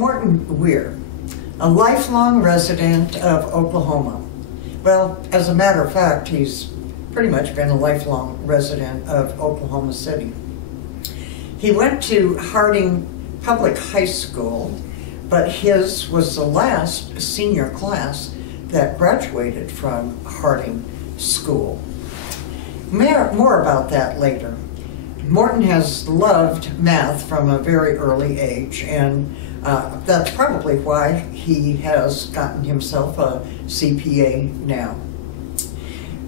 Morton Weir, a lifelong resident of Oklahoma. Well, as a matter of fact, he's pretty much been a lifelong resident of Oklahoma City. He went to Harding Public High School, but his was the last senior class that graduated from Harding School. More about that later. Morton has loved math from a very early age, and that's probably why he has gotten himself a CPA now.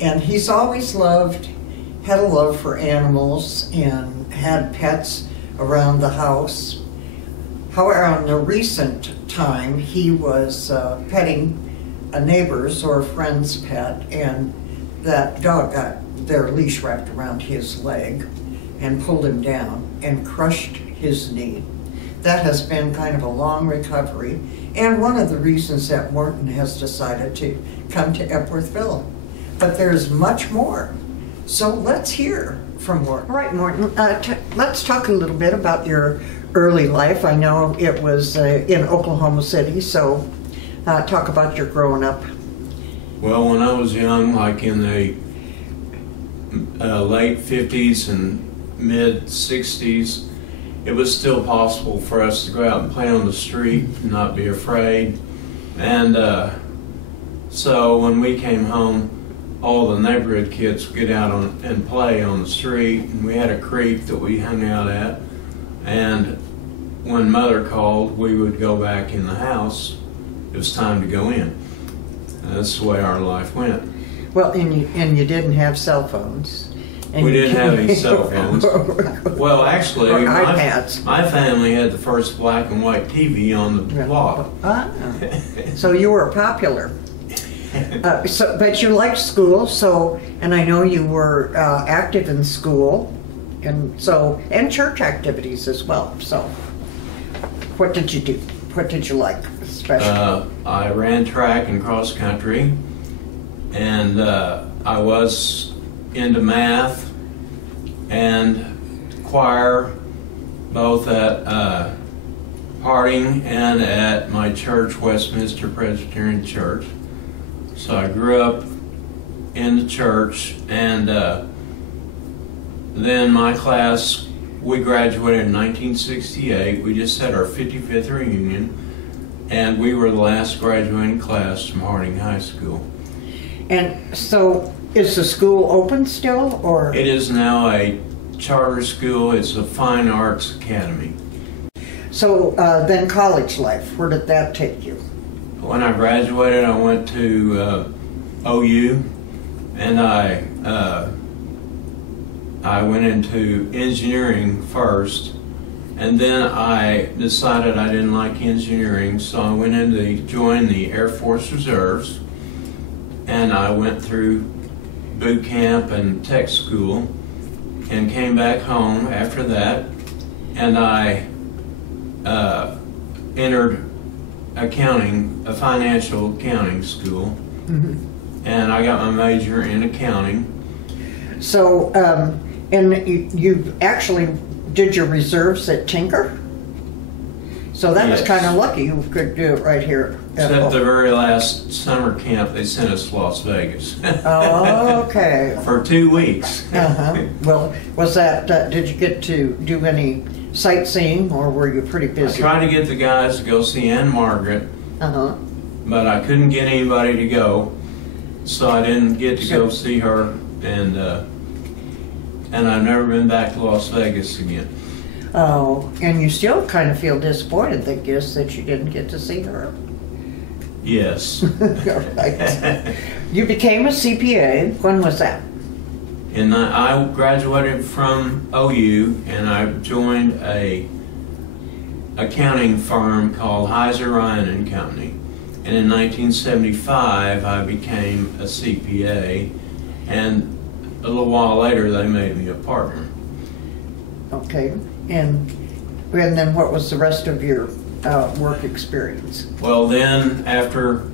And he's always had a love for animals and had pets around the house. However, on the recent time, he was petting a neighbor's or a friend's pet, and that dog got their leash wrapped around his leg and pulled him down and crushed his knee. That has been kind of a long recovery, and one of the reasons that Morton has decided to come to Epworthville. But there's much more. So let's hear from Morton. All right, Morton, let's talk a little bit about your early life. I know it was in Oklahoma City, so talk about your growing up. Well, when I was young, like in the late 50s and mid 60s, it was still possible for us to go out and play on the street and not be afraid. And so when we came home, all the neighborhood kids would get out and play on the street, and we had a creek that we hung out at. And when Mother called, we would go back in the house. It was time to go in. And that's the way our life went. Well, and you didn't have cell phones. We didn't have any cell phones. Well, actually, my family had the first black and white TV on the block. So you were popular. But you liked school, and I know you were active in school, and church activities as well. So, what did you do? What did you like especially? I ran track and cross country, and I was into math and choir, both at Harding and at my church, Westminster Presbyterian Church. So I grew up in the church, and then my class, we graduated in 1968. We just had our 55th reunion, and we were the last graduating class from Harding High School. And so, is the school open still, or? It is now a charter school. It's a fine arts academy. So then college life, where did that take you? When I graduated, I went to OU, and I went into engineering first, and then I decided I didn't like engineering, so I went in to join the Air Force Reserves, and I went through boot camp and tech school, and came back home after that, and I entered accounting, a financial accounting school, and I got my major in accounting. So, and you actually did your reserves at Tinker? So that was kind of lucky you could do it right here. Except the very last summer camp, they sent us to Las Vegas. Oh, okay. For 2 weeks. Well, was that, did you get to do any sightseeing, or were you pretty busy? I tried to get the guys to go see Anne Margaret, but I couldn't get anybody to go, so I didn't get to go see her, and I've never been back to Las Vegas again. Oh, and you still kind of feel disappointed, I guess, that you didn't get to see her? Yes. Right. You became a CPA. When was that? And I graduated from OU, and I joined a accounting firm called Heiser Ryan & Company. And in 1975, I became a CPA, and a little while later, they made me a partner. Okay. And then what was the rest of your work experience? Well, then, after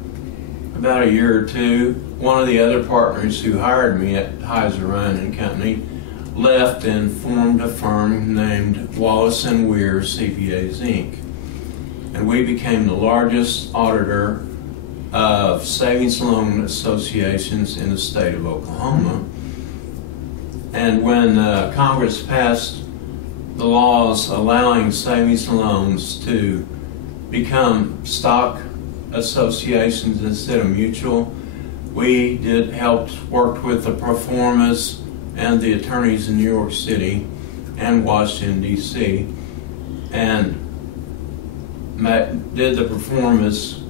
about a year or two, one of the other partners who hired me at Heiser Ryan & Company left and formed a firm named Wallace & Weir CPAs, Inc. and we became the largest auditor of savings and loan associations in the state of Oklahoma. And when Congress passed the laws allowing savings and loans to become stock associations instead of mutual, we worked with the pro formas and the attorneys in New York City and Washington, D.C., and did the pro formas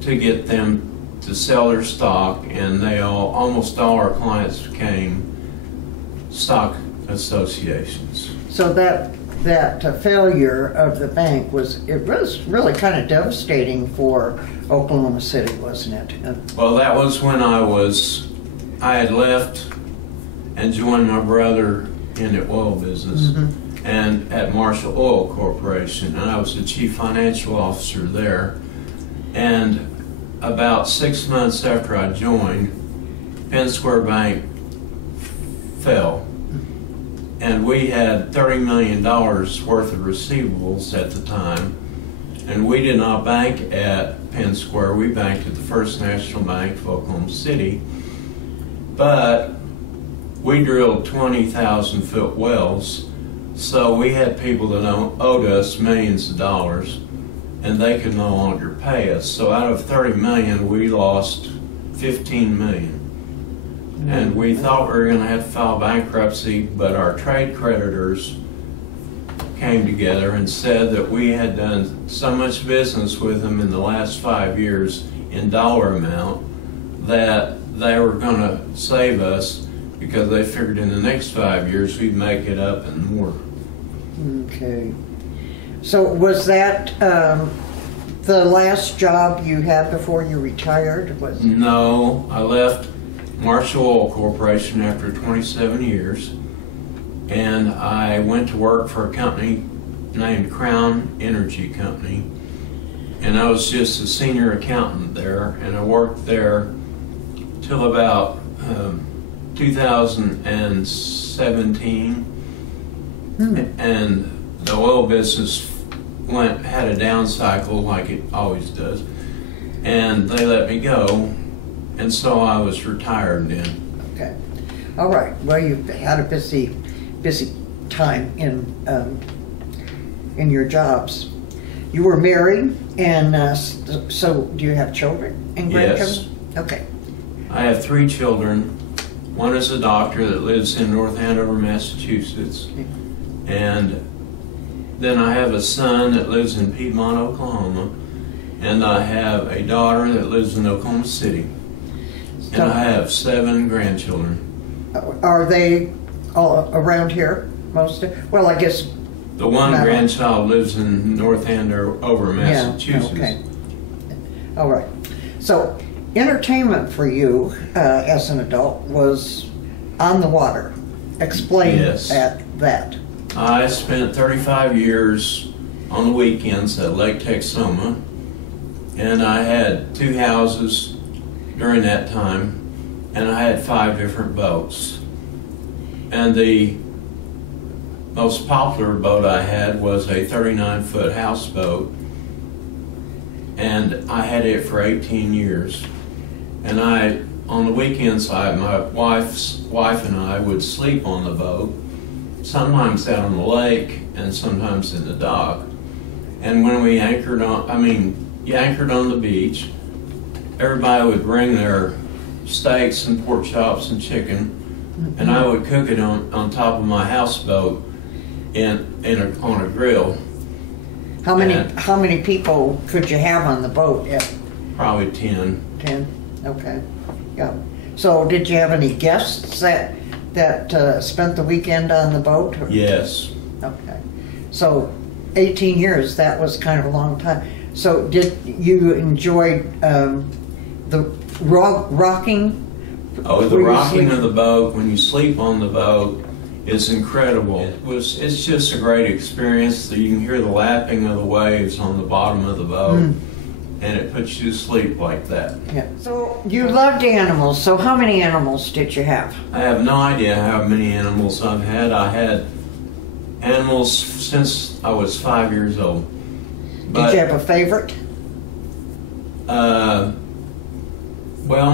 to get them to sell their stock, and almost all our clients became stock associations. So that failure of the bank was really kind of devastating for Oklahoma City, wasn't it? Well, that was when I had left and joined my brother in the oil business and at Marshall Oil Corporation, and I was the chief financial officer there. And about 6 months after I joined, Penn Square Bank fell. And we had $30 million worth of receivables at the time. And we did not bank at Penn Square. We banked at the First National Bank of Oklahoma City. But we drilled 20,000-foot wells. So we had people that owed us millions of dollars, and they could no longer pay us. So out of 30 million, we lost 15 million. And we thought we were going to have to file bankruptcy, but our trade creditors came together and said that we had done so much business with them in the last 5 years in dollar amount that they were going to save us, because they figured in the next 5 years we'd make it up and more. Okay. So was that the last job you had before you retired? No, I left Marshall Oil Corporation after 27 years, and I went to work for a company named Crown Energy Company, and I was just a senior accountant there, and I worked there till about 2017, and the oil business had a down cycle like it always does, and they let me go. And so I was retired then. Okay. All right. Well, you've had a busy time in your jobs. You were married, and so do you have children and grandchildren? Yes. Okay. I have 3 children. One is a doctor that lives in North Andover, Massachusetts. And then I have a son that lives in Piedmont, Oklahoma. And I have a daughter that lives in Oklahoma City. And I have 7 grandchildren. Are they all around here, most of? Well, I guess. The one grandchild lives in North Andover, Massachusetts. Yeah, okay. All right. So, entertainment for you as an adult was on the water. Explain that. I spent 35 years on the weekends at Lake Texoma, and I had 2 houses during that time, and I had 5 different boats. And the most popular boat I had was a 39-foot houseboat, and I had it for 18 years. And on the weekends, my wife and I would sleep on the boat, sometimes out on the lake and sometimes in the dock. And when we anchored on the beach, everybody would bring their steaks and pork chops and chicken, and I would cook it on top of my houseboat on a grill. How many people could you have on the boat? Yeah. Probably 10. 10. Okay. Yeah. So did you have any guests that spent the weekend on the boat? Or? Yes. Okay. So 18 years, that was kind of a long time. So did you enjoy the rocking? Oh, the rocking of the boat, when you sleep on the boat, is incredible. It's just a great experience. You can hear the lapping of the waves on the bottom of the boat, and it puts you to sleep like that. Yeah. So you loved animals. So how many animals did you have? I have no idea how many animals I've had. I had animals since I was 5 years old. Did you have a favorite? Well,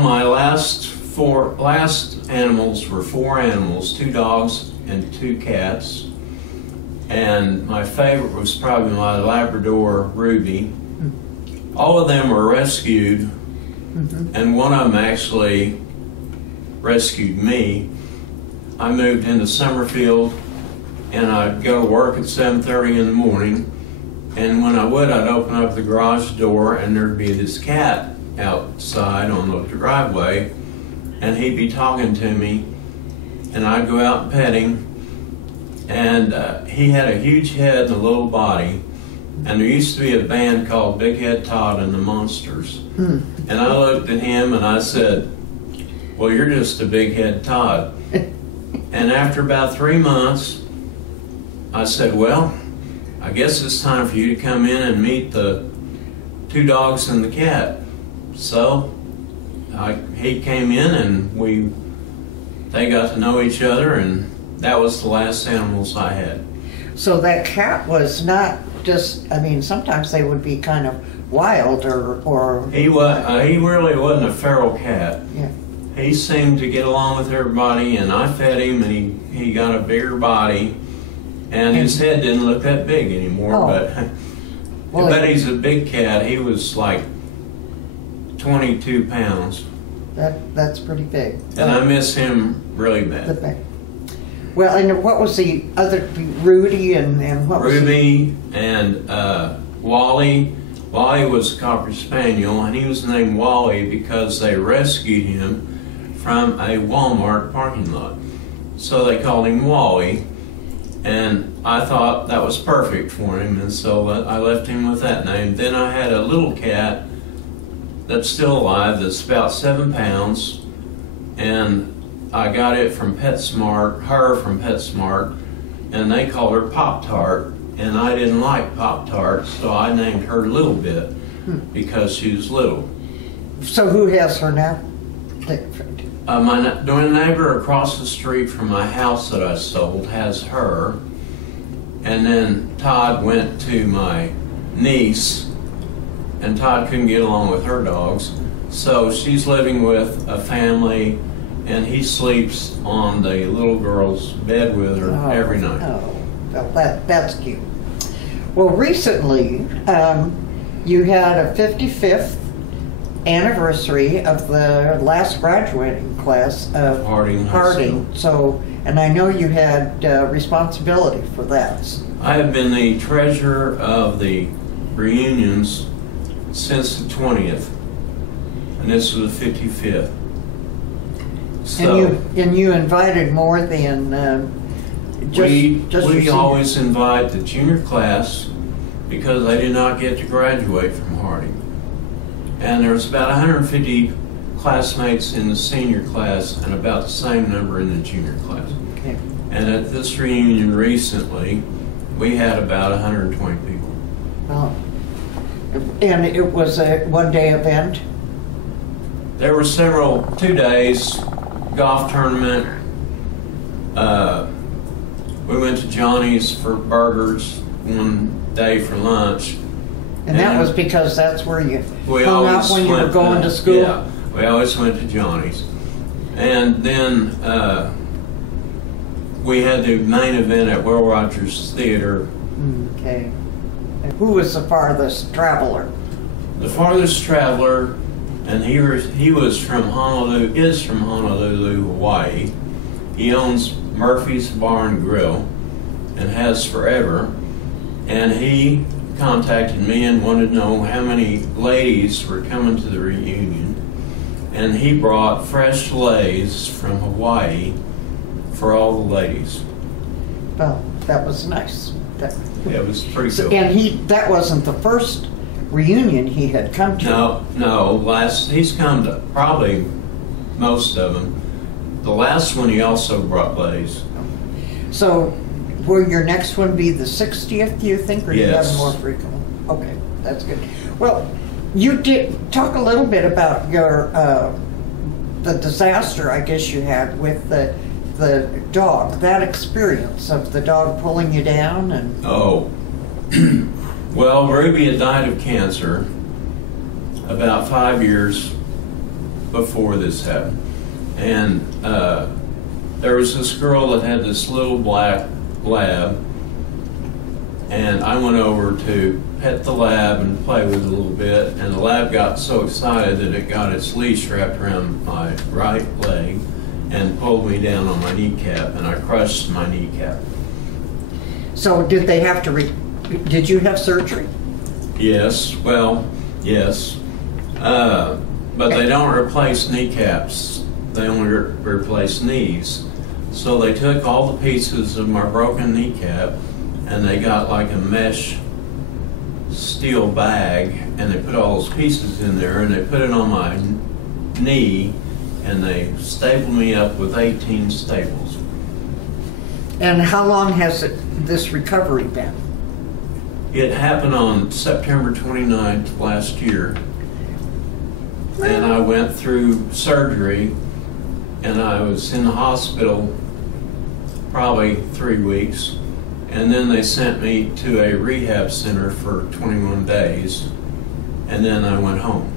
my last animals were 4 animals, 2 dogs and 2 cats. And my favorite was probably my Labrador Ruby. All of them were rescued, and one of them actually rescued me. I moved into Summerfield, and I'd go to work at 7:30 in the morning, and when I would, I'd open up the garage door, and there'd be this cat outside on the driveway, and he'd be talking to me, and I'd go out and pet him, and he had a huge head and a little body, and there used to be a band called Big Head Todd and the Monsters, and I looked at him and I said, well, you're just a Big Head Todd. And after about 3 months, I said, well, I guess it's time for you to come in and meet the 2 dogs and the cat. So he came in and they got to know each other, and that was the last animals I had. So that cat was not just, I mean, sometimes they would be kind of wild or He really wasn't a feral cat. Yeah. He seemed to get along with everybody, and I fed him, and he got a bigger body, and his head didn't look that big anymore, but he's a big cat. He was like 22 pounds. That's pretty big. And I miss him really bad. Well, and what was the other, Rudy and what was Ruby and Wally. Wally was a Cocker Spaniel, and he was named Wally because they rescued him from a Walmart parking lot. So they called him Wally, and I thought that was perfect for him, and so I left him with that name. Then I had a little cat that's still alive that's about 7 pounds, and I got it from PetSmart, and they called her Pop-Tart, and I didn't like Pop-Tarts, so I named her Little Bit because she was little. So who has her now? My neighbor across the street from my house that I sold has her, and then Todd went to my niece, and Todd couldn't get along with her dogs, so she's living with a family, and he sleeps on the little girl's bed with her every night. Oh, well, that's cute. Well, recently you had a 55th anniversary of the last graduating class of Harding. So, and I know you had responsibility for that. I have been the treasurer of the reunions since the 20th, and this was the 55th. So, and you invited more than we always invite the junior class because they did not get to graduate from Harding. And there was about 150 classmates in the senior class and about the same number in the junior class. Okay. And at this reunion recently, we had about 120 people. Oh. And it was a one-day event? There were 2 days, golf tournament. We went to Johnny's for burgers one day for lunch. And that was because that's where you hung out when you were went, going to school? Yeah, we always went to Johnny's. And then we had the main event at Will Rogers Theater. Okay. And who was the farthest traveler? The farthest traveler, and he was from Honolulu, is from Honolulu, Hawaii. He owns Murphy's Bar and Grill and has forever. And he contacted me and wanted to know how many ladies were coming to the reunion. And he brought fresh fillets from Hawaii for all the ladies. Well, that was nice. Yeah, it was pretty cool. And that wasn't the first reunion he had come to. No. He's come to probably most of them. The last one he also brought ladies. So will your next one be the 60th, do you think, or do you have more frequent? Okay, that's good. Well, you did talk a little bit about your the disaster, I guess, you had with the dog, that experience of the dog pulling you down. And Well, Ruby had died of cancer about 5 years before this happened. And there was this girl that had this little black lab, and I went over to pet the lab and play with it a little bit, and the lab got so excited that it got its leash wrapped around my right leg and pulled me down on my kneecap, and I crushed my kneecap. So did they have to, did you have surgery? Yes, well, yes. But they don't replace kneecaps, they only replace knees. So they took all the pieces of my broken kneecap and they got like a mesh steel bag and they put all those pieces in there and they put it on my knee and they stapled me up with 18 staples. And how long has this recovery been? It happened on September 29th last year. And I went through surgery and I was in the hospital probably 3 weeks. And then they sent me to a rehab center for 21 days. And then I went home.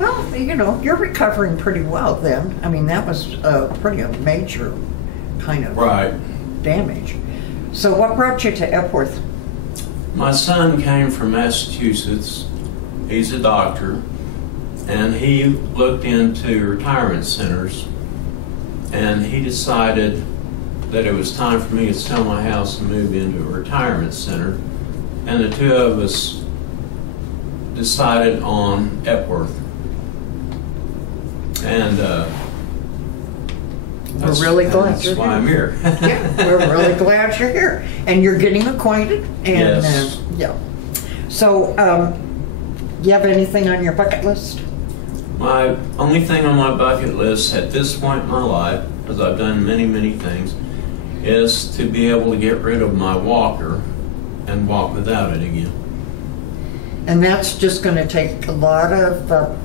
Well, you know, you're recovering pretty well then. I mean, that was pretty major kind of damage. So what brought you to Epworth? My son came from Massachusetts. He's a doctor. And he looked into retirement centers. And he decided that it was time for me to sell my house and move into a retirement center. And the two of us decided on Epworth. And we're really glad that's why I'm here. Yeah, we're really glad you're here. And you're getting acquainted. And, yes. Yeah. So, you have anything on your bucket list? My only thing on my bucket list at this point in my life, because I've done many, many things, is to be able to get rid of my walker and walk without it again. And that's just going to take a lot of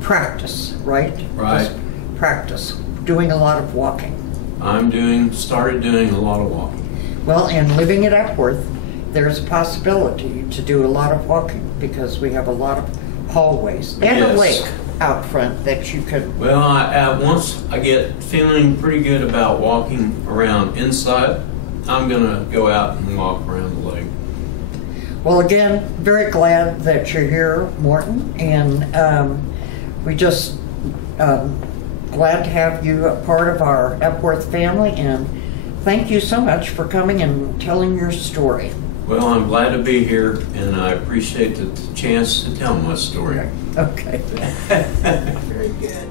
practice, right? Right. Just practice, doing a lot of walking. Started doing a lot of walking. Well, and living at Epworth, there's a possibility to do a lot of walking because we have a lot of hallways and Yes. a lake out front that you could. Well, once I get feeling pretty good about walking around inside, I'm going to go out and walk around the lake. Well, again, very glad that you're here, Morton, and we just glad to have you a part of our Epworth family, and thank you so much for coming and telling your story. Well, I'm glad to be here, and I appreciate the chance to tell my story. Okay. Very good.